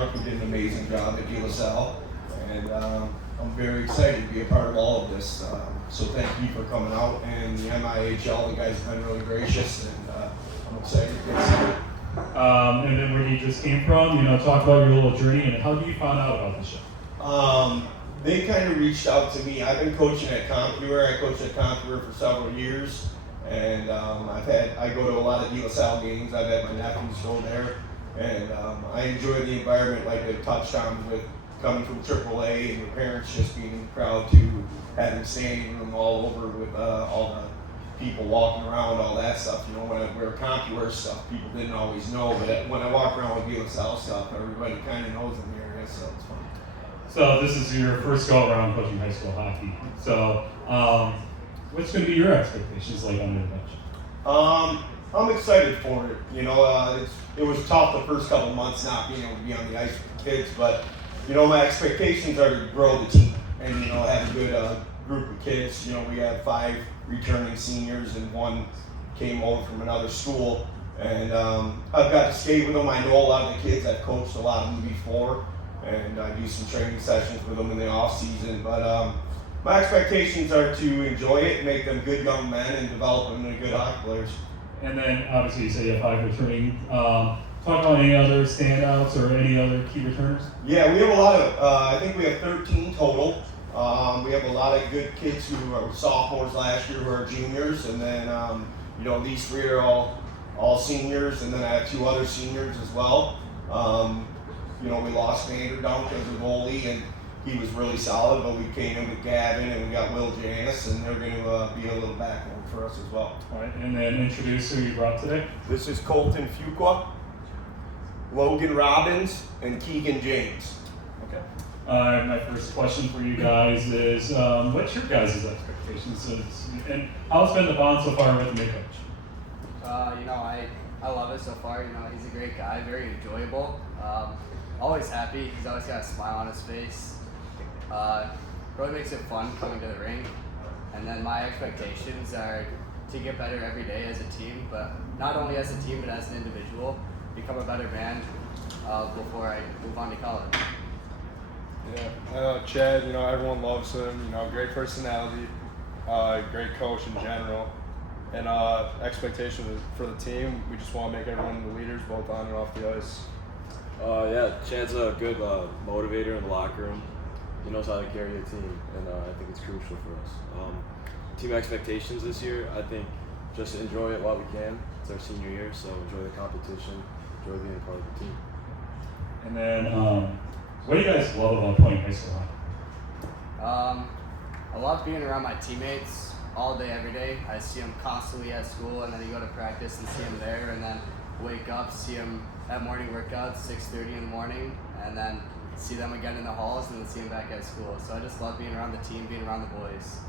Clark, who did an amazing job at De La Salle, and I'm very excited to be a part of all of this. So thank you for coming out, and the MIHL, the guys have been really gracious, and I'm excited to get started. And then where you just came from, talk about your little journey and how you found out about the show. They kind of reached out to me. I've been coaching at Conqueror. I coached at Conqueror for several years, and I go to a lot of De La Salle games. I've had my nephews go there, and I enjoy the environment, like they touched on, with coming from AAA and your parents just being proud to having standing room all over with all the people walking around, all that stuff. When I wear Conqueror stuff, people didn't always know, but when I walk around with De La Salle stuff, everybody kind of knows in the area, so it's fun. So this is your first go around coaching high school hockey. So what's going to be your expectations like on the bench? I'm excited for it. It was tough the first couple months not being able to be on the ice with the kids, but my expectations are to grow the team and have a good group of kids. We have 5 returning seniors and 1 came over from another school, and I've got to skate with them. I know a lot of the kids. I've coached a lot of them before, and I do some training sessions with them in the off season. But my expectations are to enjoy it, make them good young men, and develop them into good hockey players. And then obviously you say you have 5 returning. Talk about any other standouts or any other key returners? Yeah, we have a lot of, I think we have 13 total. We have a lot of good kids who were sophomores last year who are juniors, and then, these 3 are all seniors, and then I have 2 other seniors as well. We lost Vanderdunk as a goalie, and he was really solid, but we came in with Gavin, and we got Will Janis, and they're going to be a little backbone for us as well. All right, and then introduce who you brought today. This is Colton Fuqua, Logan Robbins, and Keegan James. Okay. My first question for you guys is, what's your guys' expectations, and how's been the bond so far with the new coach? I love it so far. He's a great guy, very enjoyable. Always happy. He's always got a smile on his face. Really makes it fun coming to the rink. And then my expectations are to get better every day as a team, but not only as a team, but as an individual. Become a better man before I move on to college. Yeah, Chad, everyone loves him, great personality, great coach in general. And expectations for the team, we just want to make everyone the leaders both on and off the ice. Chad's a good motivator in the locker room. He knows how to carry a team, and I think it's crucial for us. Team expectations this year, I think just enjoy it while we can. It's our senior year, so enjoy the competition, enjoy being part of the team. And then, what do you guys love about playing high school hockey? I love being around my teammates all day, every day. I see them constantly at school, and then you go to practice and see them there, and then wake up, see them at morning workouts, 6:30 in the morning, and then see them again in the halls, and then see them back at school. So I just love being around the team, being around the boys.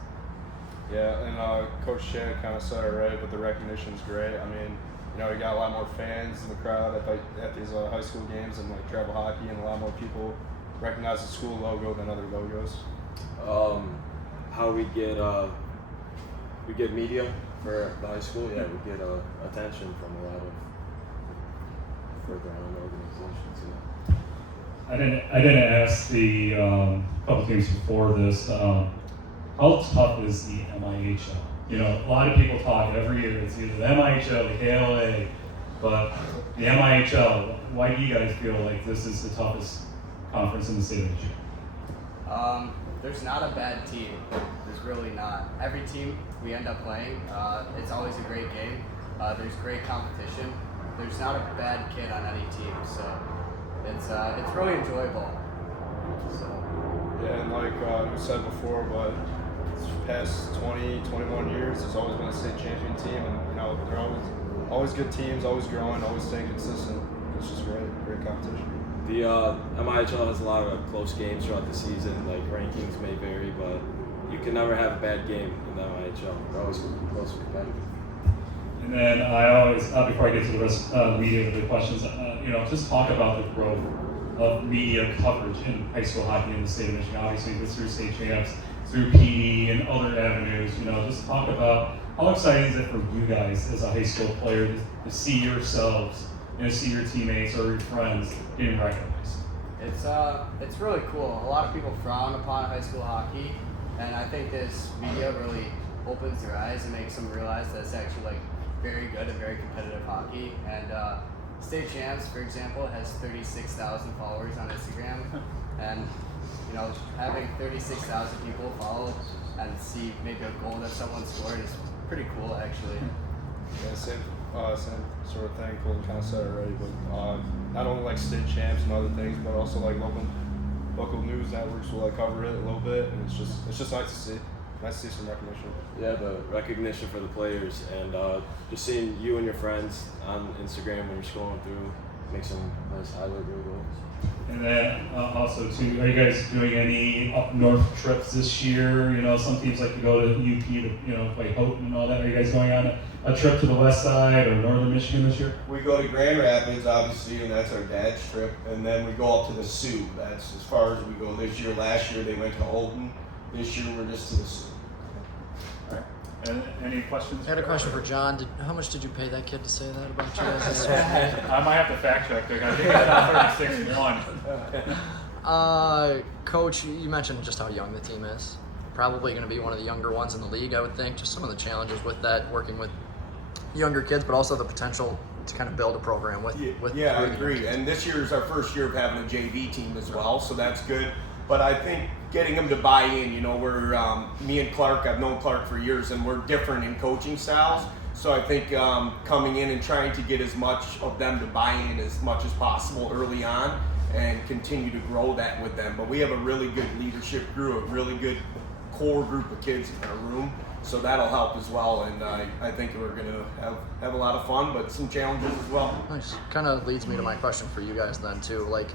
Yeah, and Coach Chad kind of said it right, but the recognition's great. I mean, we got a lot more fans in the crowd at these high school games and like travel hockey, and a lot more people recognize the school logo than other logos. How we get media for the high school, we get attention from a lot of further-on organizations. I didn't ask the couple teams before this. How tough is the MIHL? A lot of people talk every year. It's either the MIHL, the KLA, but the MIHL. Why do you guys feel like this is the toughest conference in the state of Michigan? There's not a bad team. There's really not. Every team we end up playing, it's always a great game. There's great competition. There's not a bad kid on any team, so it's really enjoyable. So. Yeah, and like we said before, but past 20, 21 years, there's always been a state champion team, and they're always good teams, always growing, always staying consistent. It's just great competition. The MIHL has a lot of close games throughout the season. Like rankings may vary, but you can never have a bad game in the MIHL. They're always close and competitive. And then I always, before I get to the rest of the media, the questions, just talk about the growth of media coverage in high school hockey in the state of Michigan. Obviously, this through state champs, through PD and other avenues. Just talk about how exciting is it for you guys as a high school player to see yourselves, see your teammates or your friends getting recognized. It's really cool. A lot of people frown upon high school hockey, and I think this media really opens their eyes and makes them realize that it's actually like very good and very competitive hockey. And State Champs, for example, has 36,000 followers on Instagram, and you know, having 36,000 people follow and see maybe a goal that someone scored is pretty cool, actually. Yeah, same sort of thing. Colton kind of said it already, but not only like State Champs and other things, but also like local news networks will like cover it a little bit, and it's just nice to see. Nice to see some recognition. Yeah, the recognition for the players, and just seeing you and your friends on Instagram when you're scrolling through, make some nice highlight reel goals. And then also too, are you guys doing any up north trips this year? You know, some teams like to go to UP to play Houghton and all that. Are you guys going on a trip to the west side or northern Michigan this year? We go to Grand Rapids, obviously, and that's our dad's trip. And then we go up to the Sioux. That's as far as we go this year. Last year they went to Houghton. This year we're just to the Sioux. All right. And any questions? I had a question for John. How much did you pay that kid to say that about you guys? I might have to fact check there. I think it's 36-1. Coach, you mentioned just how young the team is. Probably going to be one of the younger ones in the league, I would think. Just some of the challenges with that, working with younger kids, but also the potential to kind of build a program with Yeah, I agree. And this year is our first year of having a JV team as well, so that's good. But I think getting them to buy in, we're me and Clark, I've known Clark for years, and we're different in coaching styles. So I think coming in and trying to get as much of them to buy in as much as possible early on and continue to grow that with them. But we have a really good leadership group, a really good core group of kids in our room. So that'll help as well, and I think we're going to have a lot of fun, but some challenges as well. Nice. Kind of leads me to my question for you guys then too, like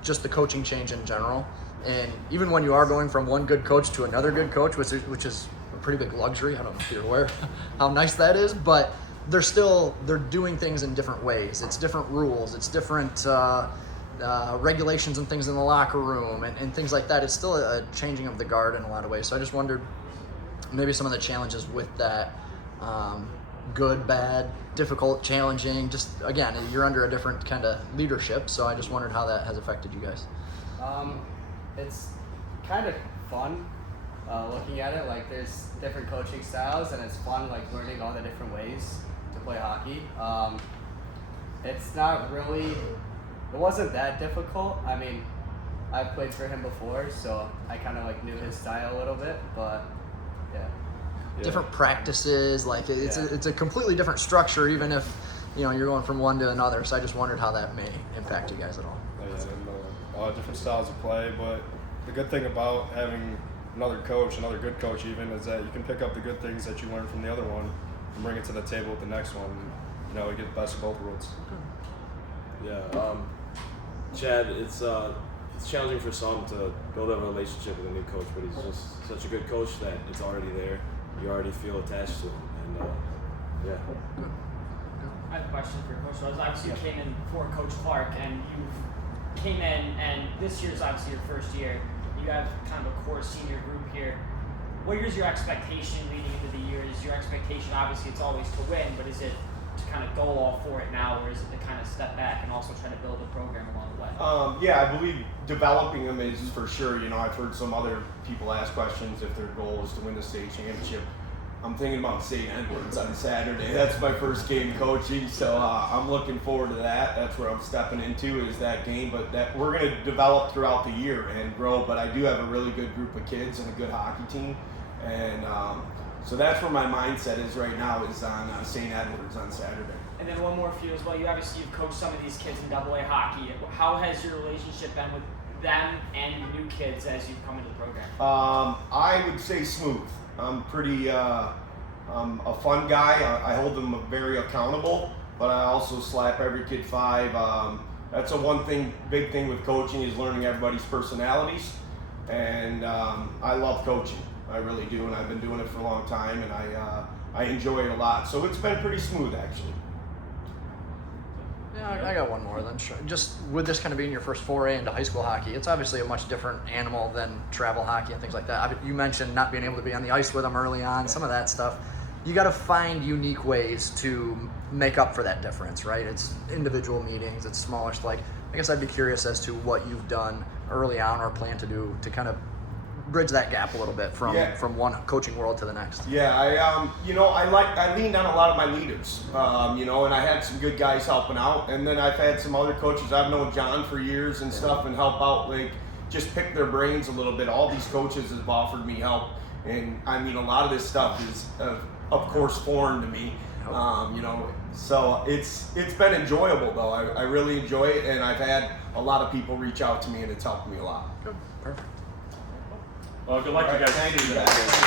just the coaching change in general. And even when you are going from one good coach to another good coach, which is a pretty big luxury, I don't know if you're aware how nice that is, but they're doing things in different ways. It's different rules, it's different regulations and things in the locker room and things like that. It's still a changing of the guard in a lot of ways. So I just wondered maybe some of the challenges with that, good, bad, difficult, challenging. Just again, you're under a different kind of leadership, so I just wondered how that has affected you guys. It's kind of fun looking at it. Like there's different coaching styles, and it's fun like learning all the different ways to play hockey. It's not really. It wasn't that difficult. I mean, I've played for him before, so I kind of like knew his style a little bit. But yeah. Different practices, like it's a completely different structure, even if you're going from one to another. So I just wondered how that may impact you guys at all. Yeah, different styles of play, but the good thing about having another good coach even, is that you can pick up the good things that you learned from the other one and bring it to the table with the next one. You get the best of both worlds. Yeah, Chad, it's challenging for some to build a relationship with a new coach, but he's just such a good coach that it's already there. You already feel attached to him, and yeah. I have a question for Coach LaRose. Obviously, you came in for Coach Clark, and you came in, and this year's obviously your first year. You have kind of a core senior group here. What is your expectation leading into the year? Is your expectation, obviously, it's always to win, but is it to kind of go all for it now, or is it to kind of step back and also try to build a program along the way? Yeah, I believe developing them is for sure. I've heard some other people ask questions if their goal is to win the state championship. I'm thinking about St. Edwards on Saturday. That's my first game coaching, so I'm looking forward to that. That's where I'm stepping into, is that game. But that we're going to develop throughout the year and grow. But I do have a really good group of kids and a good hockey team, and so that's where my mindset is right now, is on St. Edwards on Saturday. And then one more for you as well. You've coached some of these kids in AA hockey. How has your relationship been with them and the new kids as you've come into the program? I would say smooth. I'm pretty I'm a fun guy. I hold them very accountable, but I also slap every kid 5. That's big thing with coaching, is learning everybody's personalities, and I love coaching. I really do, and I've been doing it for a long time, and I enjoy it a lot. So it's been pretty smooth, actually. Yeah, I got one more then. Just with this kind of being your first foray into high school hockey, it's obviously a much different animal than travel hockey and things like that. You mentioned not being able to be on the ice with them early on, some of that stuff. You got to find unique ways to make up for that difference, right? It's individual meetings, it's smaller. Like, I guess I'd be curious as to what you've done early on or plan to do to kind of bridge that gap a little bit from one coaching world to the next. Yeah, I leaned on a lot of my leaders, and I had some good guys helping out, and then I've had some other coaches. I've known John for years and stuff, and help out, like just pick their brains a little bit. All these coaches have offered me help, and I mean a lot of this stuff is of course foreign to me, so it's been enjoyable though. I really enjoy it, and I've had a lot of people reach out to me, and it's helped me a lot. Good, perfect. Well, good luck, you guys. Thank you guys.